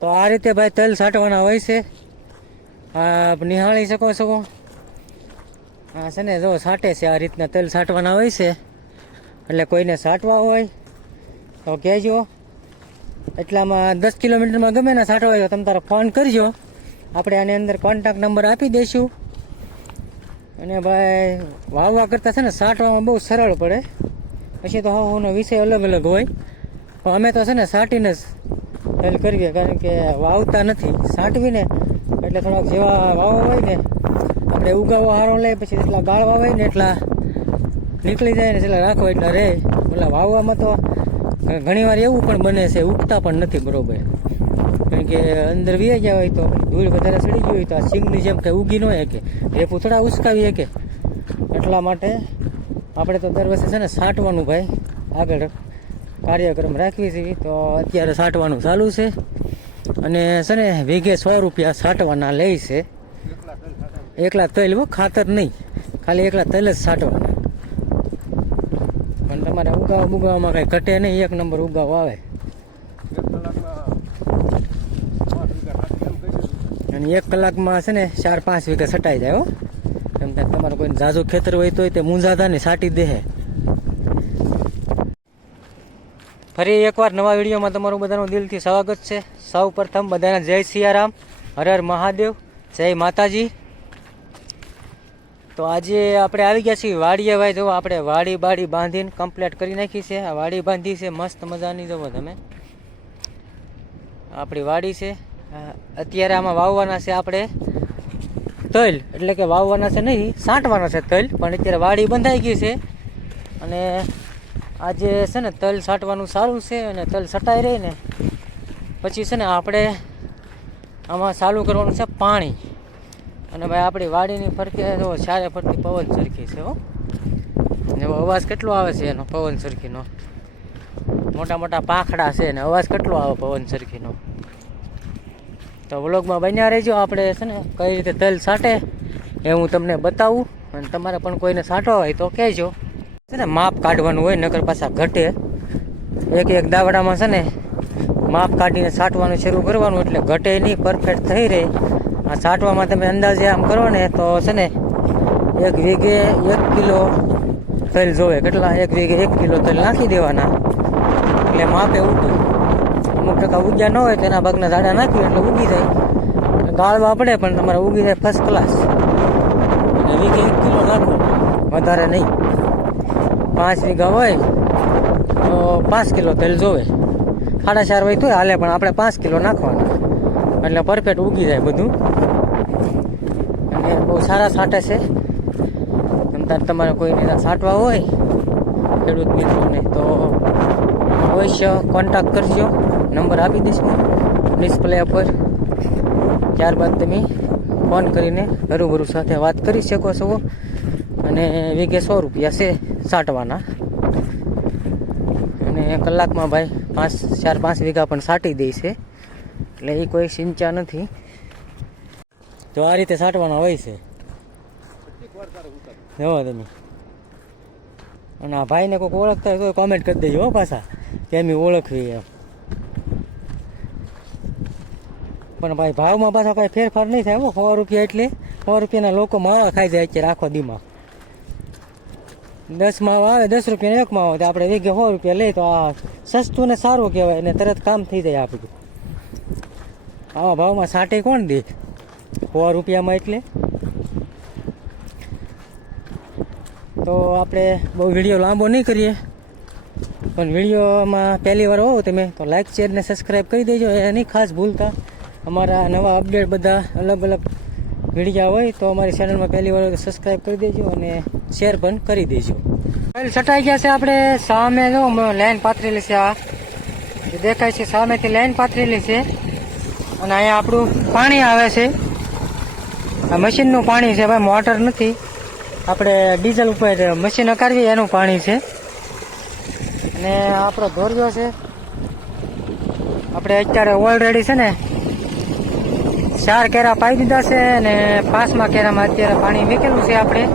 તો આ રીતે ભાઈ તલ છાંટવાના હોય છે. આપ નિહાળી શકો છો. આ છે ને જો છાંટે છે, આ રીતના તલ છાંટવાના હોય છે. એટલે કોઈને છાંટવા હોય તો કહેજો. એટલામાં દસ કિલોમીટરમાં ગમે ને છાંટવા હોય તમે તારો ફોન કરજો. આપણે આની અંદર કોન્ટેક્ટ નંબર આપી દઈશું. અને ભાઈ, વાવવા કરતાં છે ને છાંટવામાં બહુ સરળ પડે. પછી તો હવાનો વિષય અલગ અલગ હોય. પણ અમે તો છે ને છાંટીને જ હેલ કરીએ કારણ કે વાવતા નથી છાંટવીને એટલે થોડાક જેવા વાવવા હોય ને, આપણે ઉગાવો હારો લે, પછી એટલા ગાળવા હોય ને એટલા નીકળી જાય ને એટલા રાખો એટલા રહે ઓલા વાવવામાં તો ઘણી વાર એવું પણ બને છે, ઉગતા પણ નથી બરોબર. કારણ કે અંદર વી ગયા હોય તો ધૂળ વધારે ચડી ગઈ હોય તો આ સિંગની જેમ કે ઉગી ન કે એ થોડા ઉસકાવી કે એટલા માટે આપણે તો દર વર્ષે છે ને છાંટવાનું ભાઈ, આગળ કાર્યક્રમ રાખવી છે તો અત્યારે છાંટવાનું ચાલુ છે. અને છે ને, વીઘે સો રૂપિયા છાંટવાના લે છે. એકલા તૈલ ખાતર નહીં. ખાલી એકલા તૈલ જ સાટવાના. પણ તમારે ઉગાવ ઉગાવમાં કાંઈ ઘટે નહીં, એક નંબર ઉગાવ આવે. અને એક કલાકમાં છે ને, ચાર પાંચ વીઘા છટાઈ જાય હો. એમ તમારે કોઈ ઝાઝું ખેતર હોય તો તે મૂંઝાતા ને છાંટી દે ફરી એકવાર નવા વિડીયોમાં તમારું બધાનું દિલથી સ્વાગત છે. સૌ પ્રથમ બધાના જય સિયારામ, હર હર મહાદેવ, જય માતાજી. તો આજે આપણે આવી ગયા છીએ વાડીએ ભાઈ જો આપણે વાડી બાડી બાંધીને કમ્પ્લીટ કરી નાખી છે. આ વાડી બાંધી છે, મસ્ત મજાની. જુઓ તમે. આપણી વાડી છે. અત્યારે આમાં વાવવાના છે આપણે તલ. એટલે કે વાવવાના છે નહીં છાંટવાના છે તલ. પણ અત્યારે વાડી બંધાઈ ગઈ છે. અને આજે છે ને તલ છાંટવાનું સારું છે અને તલ છટાઈ રહી ને પછી છે ને આપણે આમાં ચાલુ કરવાનું છે પાણી. અને ભાઈ આપણી વાડીની ફરતી જો ચારે ફરતી પવન સરખી છે હો. ને અવાજ કેટલો આવે છે એનો પવન સરખીનો? મોટા મોટા પાખડા છે ને અવાજ કેટલો આવે પવન સરખીનો? તો વ્લોગમાં બન્યા રહેજો આપણે છે ને કઈ રીતે તલ છાંટે એ હું તમને બતાવું. અને તમારે પણ કોઈને છાંટવા હોય તો કહેજો. છે ને, માપ કાઢવાનું હોય, નકર પાછા ઘટે. એક એક દાવડામાં છે ને, માપ કાઢીને છાંટવાનું શરૂ કરવાનું એટલે ઘટે નહીં પરફેક્ટ થઈ રહે. આ છાંટવામાં તમે અંદાજે આમ કરો ને, તો છે ને, એક વીઘે એક કિલો તલ જોવે. કેટલા? એક વીઘે એક કિલો તલ નાખી દેવાના. એટલે માપે ઉગે અમુક ટકા ઉગ્યા ન હોય, તો એના ભાગના ઝાડા નાખ્યું એટલે ઉગી જાય. ગાળવા પડે, પણ તમારે ઉગી જાય ફર્સ્ટ ક્લાસ વીઘે એક કિલો નાખો. વધારે નહીં. પાંચ વીઘા હોય, તો પાંચ કિલો તેલ જોવે. સાડા ચાર હોય તોય હાલે, પણ આપણે પાંચ કિલો નાખવાના. એટલે પરફેક્ટ ઉગી જાય બધું. અને બહુ સારા સાટે છે. એમ તાર તમારે કોઈને છાંટવા હોય, ખેડૂત મિત્રોને, તો અવશ્ય કોન્ટેક્ટ કરજો. નંબર આપી દઈશ હું ડિસ્પ્લે પર ત્યારબાદ તમે ફોન કરીને હરુભરું સાથે વાત કરી શકો છો. અને વીઘે સો રૂપિયા છે. છાંટવાના અને કલાકમાં ભાઈ પાંચ, ચાર, પાંચ વીઘા પણ છાંટી દે છે. એટલે એ કોઈ સિંચા નથી. તો આ રીતે છાંટવાના હોય છે. જવા તમે. અને આ ભાઈને કોઈક ઓળખતા હોય તો કોમેન્ટ કરી દેજો હો પાછા, કે એમ ઓળખવી એમ. પણ ભાઈ ભાવમાં પાછા કાંઈ ફેરફાર નહીં થાય હો, સો રૂપિયા એટલે, સો રૂપિયાના લોકો માવા ખાઈ જાય અત્યારે આખો દીમાં. દસ માવા આવે, દસ રૂપિયાનો એક માવો તો આપણે વીઘે સો રૂપિયા લઈએ તો આ સસ્તું ને સારું કહેવાય અને તરત કામ થઈ જાય આપણું. આવા ભાવમાં સાટે કોણ દે? સો રૂપિયામાં એટલે? તો આપણે બહુ વીડિયો લાંબો નહીં કરીએ, પણ વિડીયોમાં પહેલી વાર હોવ તમે, તો લાઇક શેર ને સબસ્ક્રાઈબ કરી દેજો, એ નહીં ખાસ ભૂલતા. અમારા નવા અપડેટ બધા અલગ અલગ વિડીયા હોય તો અમારી ચેનલમાં પહેલી વાર સબસ્ક્રાઈબ કરી દેજો અને શેર પણ કરી દેજો. છટાઈ ગયા છે આપણે. સામે જો લાઈન પાથરેલી છે આ. દેખાય છે સામેથી લાઈન પાથરેલી છે. અને અહીંયા આપણું પાણી આવે છે. આ મશીનનું પાણી છે ભાઈ, મોટર નથી. આપણે ડીઝલ ઉપર મશીન અકારવી, એનું પાણી છે. અને આપણો ધોર્યો છે. આપણે અત્યારે ઓલરેડી છે ને. ચાર કેરા પાઈ દીધા છે અને પાંચમા કેરામાં અત્યારે પાણી મૂકેલું છે આપણે.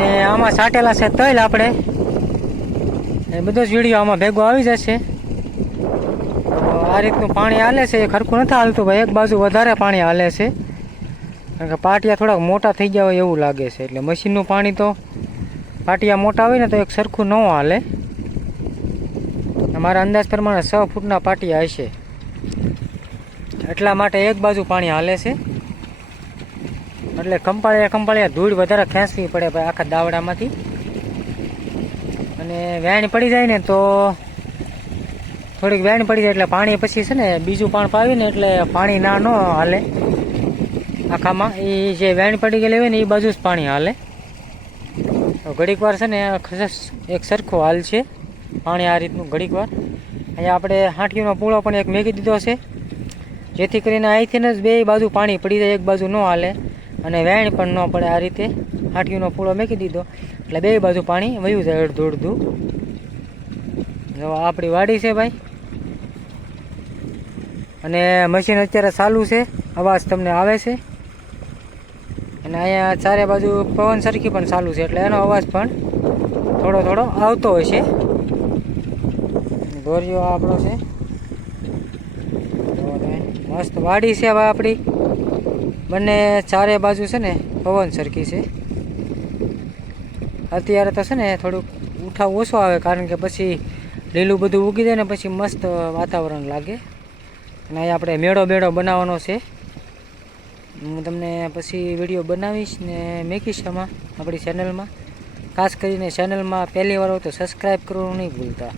અને આમાં સાટેલા છે તૈલ આપણે. એ બધો જ વીડિયો આમાં ભેગો આવી જશે. તો આ રીતનું પાણી હાલે છે, એ ખરખું નથી હાલતું ભાઈ. એક બાજુ વધારે પાણી હાલે છે. કારણ કે પાટિયા થોડાક મોટા થઈ ગયા હોય એવું લાગે છે. એટલે મશીનનું પાણી તો પાટિયા મોટા હોય ને તો એક સરખું ન હાલે. મારા અંદાજ પ્રમાણે છ ફૂટના પાટિયા હશે. એટલા માટે એક બાજુ પાણી હાલે છે. એટલે કંપાળિયા કંપાળિયા ધૂળ વધારે ખેંચવી પડે ભાઈ આખા દાવડામાંથી. અને વેણ પડી જાય ને તો થોડીક વેણ પડી જાય એટલે પાણી પછી છે ને બીજું પાણી પાવીને એટલે પાણી ના ન હાલે. આખામાં એ જે વેણ પડી ગયેલી હોય ને એ બાજુ જ પાણી હાલે. ઘડીક વાર છે ને એક સરખો હાલ છે. પાણી આ રીતનું ઘડીક વાર. અહીંયા આપણે હાંટીનો પૂળો પણ એક મેકી દીધો છે. જેથી કરીને અહીંથી જ બે બાજુ પાણી પડી જાય, એક બાજુ ન હાલે. અને વેણ પણ ન પડે આ રીતે. હાંટીનો પૂળો મેકી દીધો. એટલે બે બાજુ પાણી વયું જાય અડધું અડધું. આપણી વાડી છે ભાઈ. અને મશીન અત્યારે ચાલુ છે. અવાજ તમને આવે છે. અને અહીંયા ચારે બાજુ પવન સરખી પણ ચાલુ છે. એટલે એનો અવાજ પણ થોડો થોડો આવતો હોય છે. ગોરિયો આપણો છે. મસ્ત વાડી છે હવે આપણી. બંને ચારે બાજુ છે ને પવન સરખી છે. અત્યારે તો છે ને થોડુંક ઉઠાવ ઓછો આવે કારણ કે પછી લીલું બધું ઉગી જાય ને પછી મસ્ત વાતાવરણ લાગે. અને અહીંયા આપણે મેળો બેડો બનાવવાનો છે. હું તમને પછી વીડિયો બનાવીશ ને મેકીશ આમાં આપણી ચેનલમાં ખાસ કરીને ચેનલમાં પહેલી વાર તો સબસ્ક્રાઈબ કરવાનું નહીં ભૂલતા.